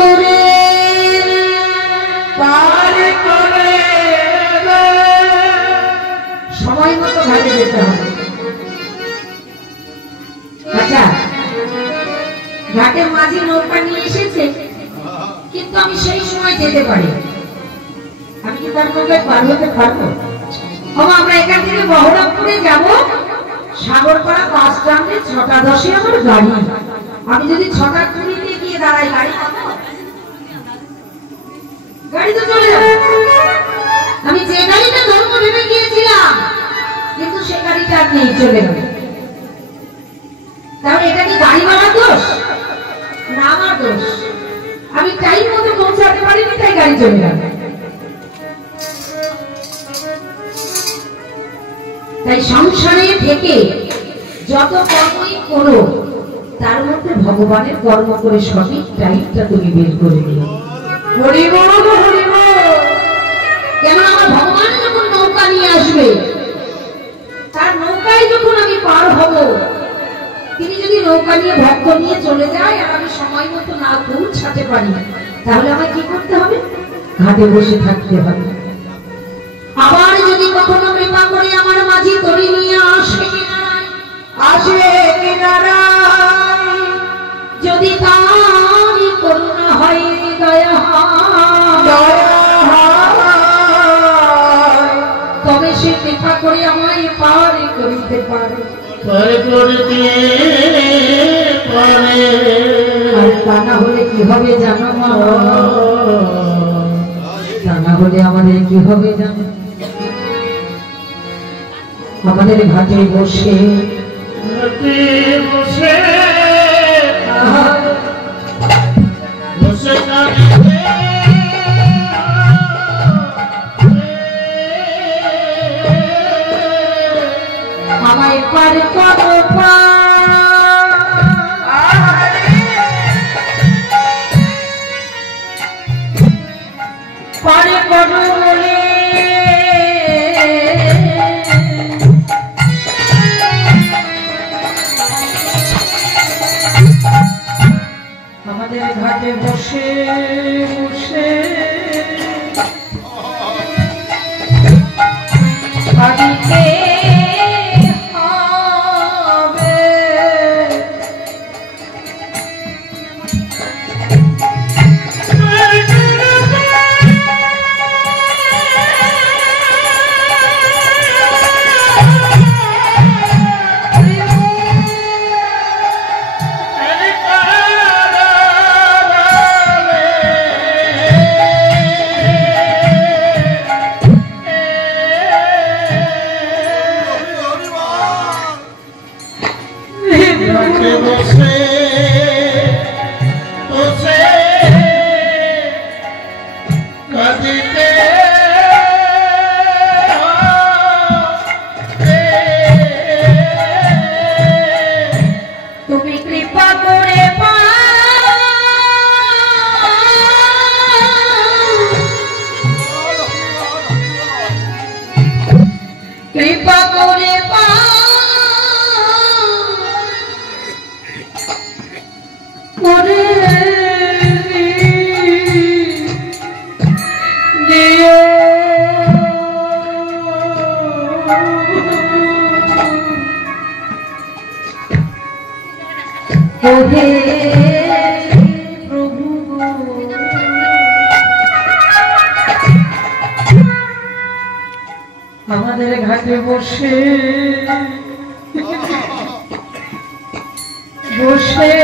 করে পার করে সময় মতো ঘাটে যেতে হবে। আচ্ছা, ঘাটের মাঝি নৌকা নিয়ে এসেছে, কিন্তু আমি সেই সময় যেতে পারি, আমি কি তার নৌকায় পার হতে পারবো? আমরা এখান থেকে বহরমপুরে যাব, সাগরপাড়া বাস স্ট্যান্ডে 6:10 আমার গাড়ি। আমি যদি 6:20 গিয়ে দাঁড়াই, গাড়ি তো চলে যাবে। আমি যে গাড়িটা ধর্ম ভেবে গিয়েছিলাম, কিন্তু সে গাড়িটা আর নেই, চলে গেল। তাহলে এটা কি গাড়িওয়ালার দোষ না আমার দোষ? আমি টাইম মতো পৌঁছাতে পারিনি, তাই গাড়ি চলে গেল। তাই সংসারে থেকে যত কর্মই করো, তার মধ্যে ভগবানের কর্ম করে সঠিক টাইমটা তুমি বের করে দিও। হরি বল, হরি বল। কেন আমার ভগবান যখন নৌকা নিয়ে আসবে, তার নৌকায় যখন আমি পার হব, তিনি যদি নৌকা নিয়ে ভক্ত নিয়ে চলে যায় আর আমি সময় মতো না পৌঁছাতে পারি, তাহলে আমায় কি করতে হবে? ঘাটে বসে থাকতে হবে। আবার যদি কখনো কৃপা করে আমার মাঝি তরি নিয়ে আসে কিনারায়, যদি তারই করুণা হয়, দয়া হয়, তবে সে কৃপা করে আমায় পার করিতে পারে। আর তা না হলে কি হবে জানো মা? তা না হলে আমাদের কি হবে জানো? আমাদের ঘাটে বসে আমায় পার করো, পারে করো বলে আমাদের ঘাটে বসে বসে বাড়িতে হবে। তুমি কৃপা করে কৃপা করে করে দিও। ওহে প্রভু, আমাদের ঘাটে বসে বসে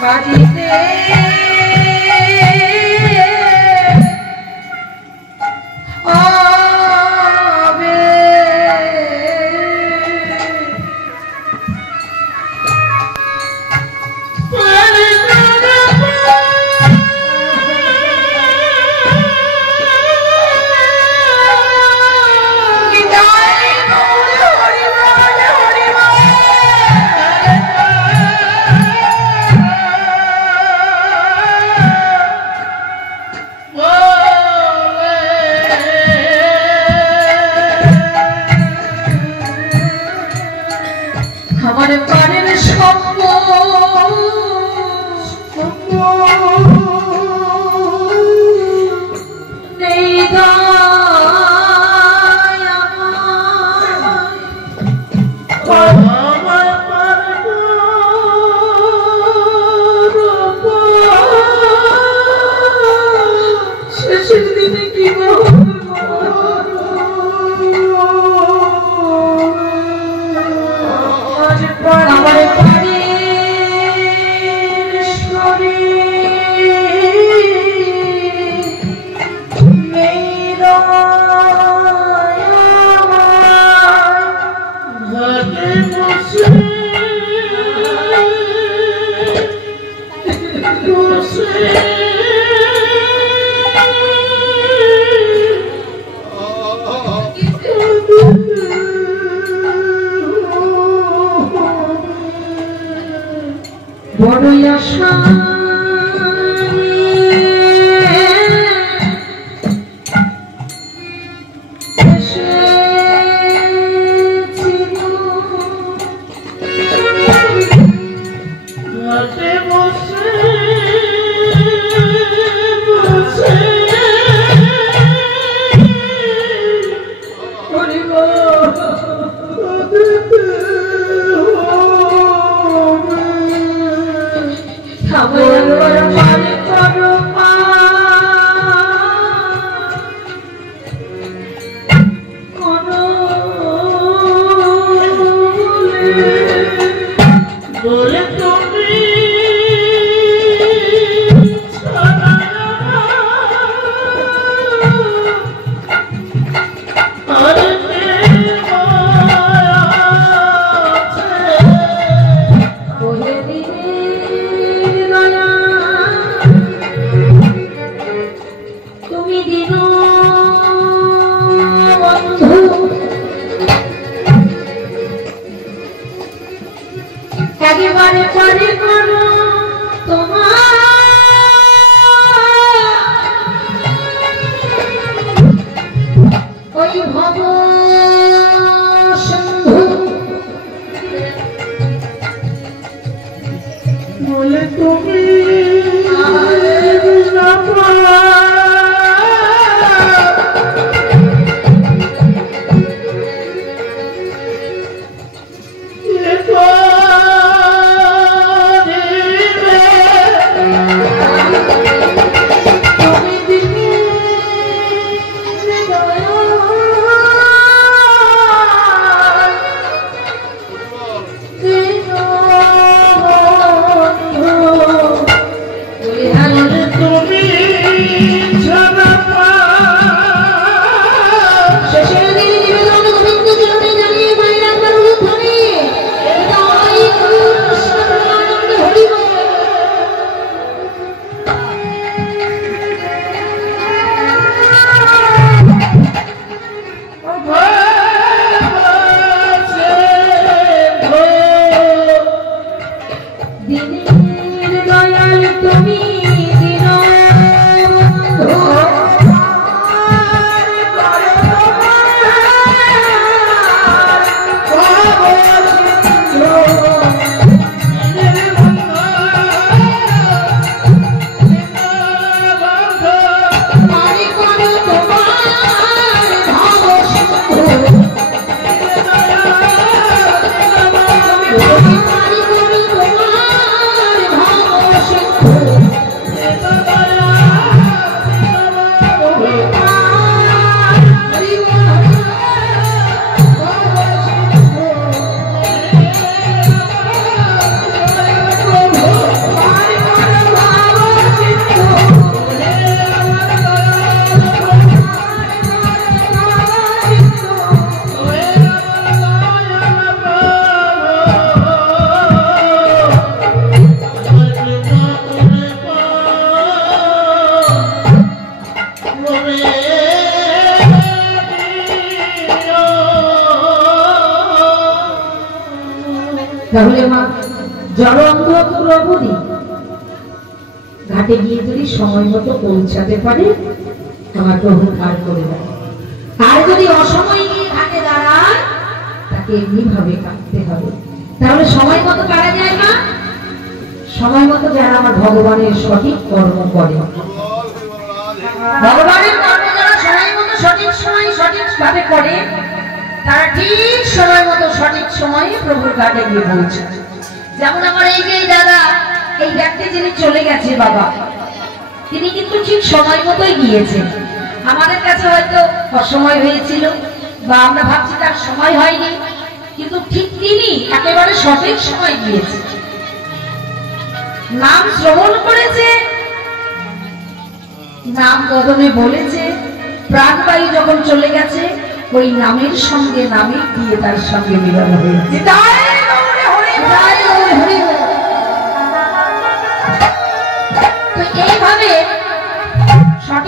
কাঁদিতে আমার প্রাণের সম্পদ বড়ই আশা একেবারে পরে করো তোমার ওই ভব সিন্ধু বলে তুমি তাহলে মা জলন্ধ প্রভুদি ঘাটে গিয়ে যদি সময় মতো পৌঁছাতে পারে আমার প্রভু পার করে দেয়, আর যদি অসময় গিয়ে ঘাটে দাঁড়ায় তাকে এমনি ভাবে কাটতে হবে। তাহলে সময় মতো কারা যায় না? সময় মতো যারা আমার ভগবানের সঠিক কর্ম করে, ভগবানের কর্ম যারা সময় মতো সঠিক সময় সঠিক ভাবে করে, তারা ঠিক সময় মতো সঠিক সময়ে প্রভুর ঘাটে গিয়ে পৌঁছায়। যেমন আমার এই যে দাদা, এই ব্যক্তি যিনি চলে গেছে বাবা, তিনি কিন্তু ঠিক সময় মতোই গিয়েছেন। আমাদের কাছে হয়তো অসময় হয়েছিল বা আমরা ভাবছি তার সময় হয়নি, কিন্তু ঠিক তিনি একেবারে সঠিক সময় গিয়েছেন। নাম শ্রবণ করেছে, নাম কদমে বলেছে, প্রাণবায়ু যখন চলে গেছে ওই নামের সঙ্গে নামে দিয়ে তার সঙ্গে মিলন হয়েছে। তো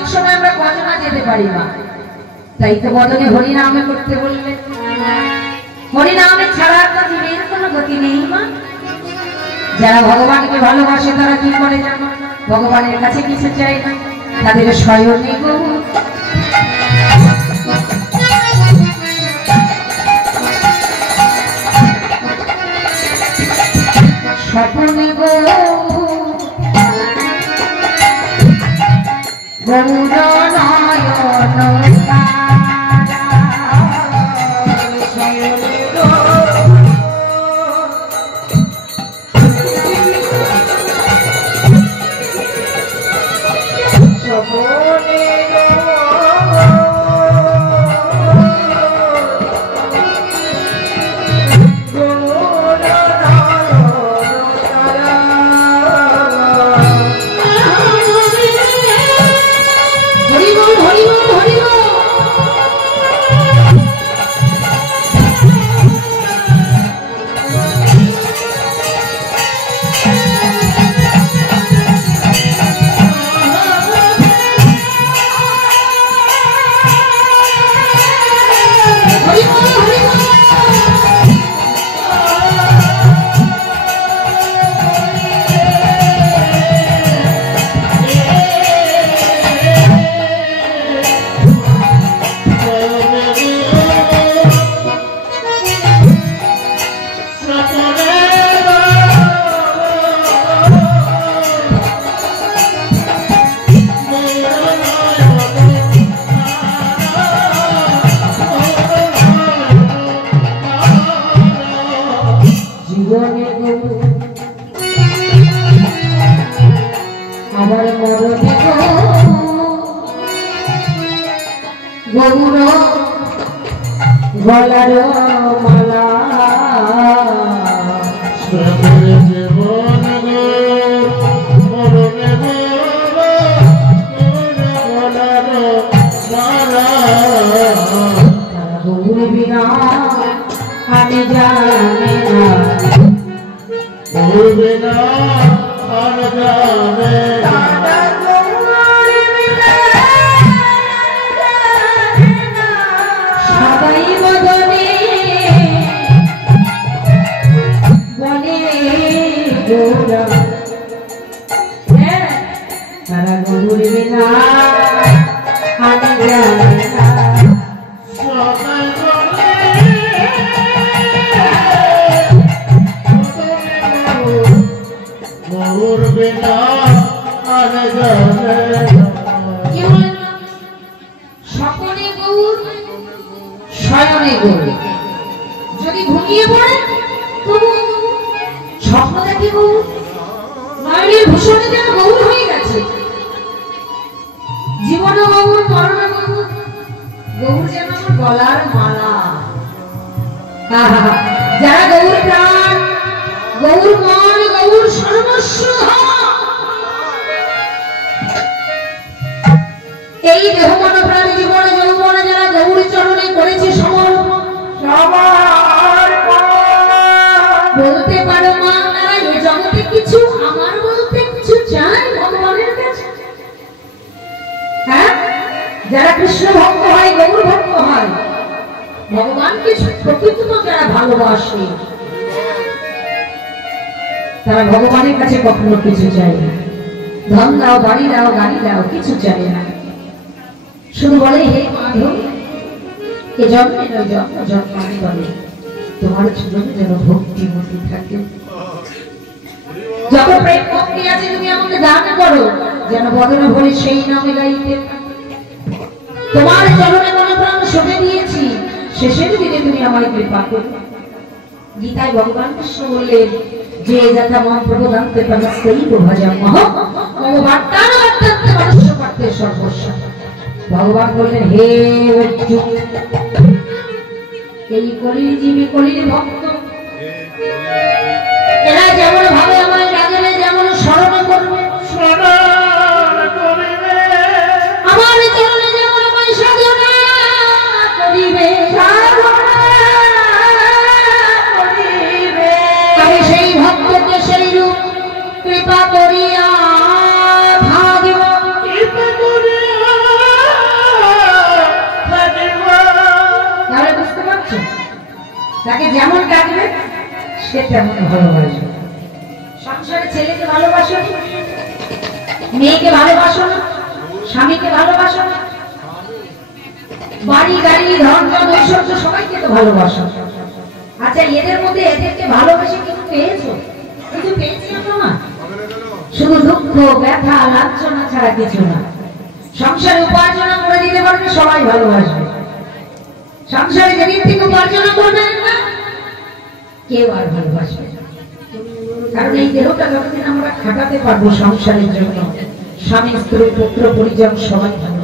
অনেক সময় আমরা গজনা যেতে পারি না, তাই তো বদলে হরিনামে করতে বললে। হরিনামে ছাড়া তো জীবের কোনো গতি নেই মা। যারা ভগবানকে ভালোবাসে তারা কি করে জানো? ভগবানের কাছে কিছু চাই না, তাদের স্বয়নে গৌর। স্বপনে গৌর গলার মালা গৌর বিনা আমি জানি না, গৌর বিনা আমি জানি না। তারা গৌর বিনা আমি জানি না, গৌর বিনা আমি জানি না। স্বপনে গৌর শয়নে গৌর, যদি ঘুমিয়ে পড়ে তবু স্বপ্ন দেখে গৌর, নয়নের ভূষণে যেন গৌর হয়ে গেছে। জীবন গৌর, মরণ গৌর, গৌর যেন আমার গলার মালা। যারা গৌর প্রাণ, গৌর মন, গৌর সর্বস্ব, এই দেহ মন প্রাণ জীবন যৌবন যারা গৌর চরণে করেছে সমর্পণ, বলতে পারো মা তারা এ জগতে কিছু আমার বলতে কিছু চায় ভগবানের কাছে। হ্যাঁ, যারা কৃষ্ণ ভক্ত হয়, গৌর ভক্ত হয়, ভগবান কিছু প্রকৃতম যারা ভালোবাসে তারা ভগবানের কাছে কখনো কিছু চায় না। ধন দাও, বাড়ি দাও, গাড়ি দাও, কিছু চায় না। শুধু বলে হে মাধব, এ জন্মে নয় জন্ম জন্মানি বলে তোমার জীবনে যেন ভক্তি মতি থাকে। যত প্রেম ভক্তি আছে তুমি আমাকে দান করো, যেন বদনে ভরে সেই নামে গাইতে। তোমার চরণে মনে প্রাণ সঁপে দিয়েছি, শেষের দিনে তুমি আমায় কৃপা করো। গীতায় ভগবান কৃষ্ণ বললেন যে যথা মম প্রবোধান্তে তমস্তৈব ভজামহ মম বার্তান বর্তান্তে মনুষ্য পার্থে সর্বস্ব। ভগবান বললেন হে অর্জুন, এই কলির জীবী কলির ভক্ত এরা যেমন ভাবে আমায় রাগলে যেমন স্মরণ করবে, আমার চরণে যেমন আমায় সাধনা করিবে, আমি সেই ভক্তকে সেই রূপ কৃপা করিয়া ভাগিব, কৃপা করিয়া তাকে যেমন ডাকবে সে তেমন ভালোবাসবে। সংসারে ছেলেকে ভালোবাসো, মেয়েকে ভালোবাসো না, স্বামীকে ভালোবাসো না, বাড়ি গাড়ি ধন জন ঐশ্বর্য সবাইকে তো ভালোবাসো। আচ্ছা এদের মধ্যে এদেরকে ভালোবেসে কিছু পেয়েছো? কিছু পেয়েছি না, শুধু দুঃখ ব্যথা লাঞ্ছনা ছাড়া কিছু না। সংসারে উপার্জন করে দিতে পারবে সবাই ভালোবাসবে, সংসারে যেদিন থেকে উপার্জন করবেন না কেউ আর ভালোবাসবে না। কারণ এই দেহটা যতদিন আমরা খাটাতে পারবো সংসারের জন্য, স্বামী স্ত্রী পুত্র পরিজন সবাই ভালো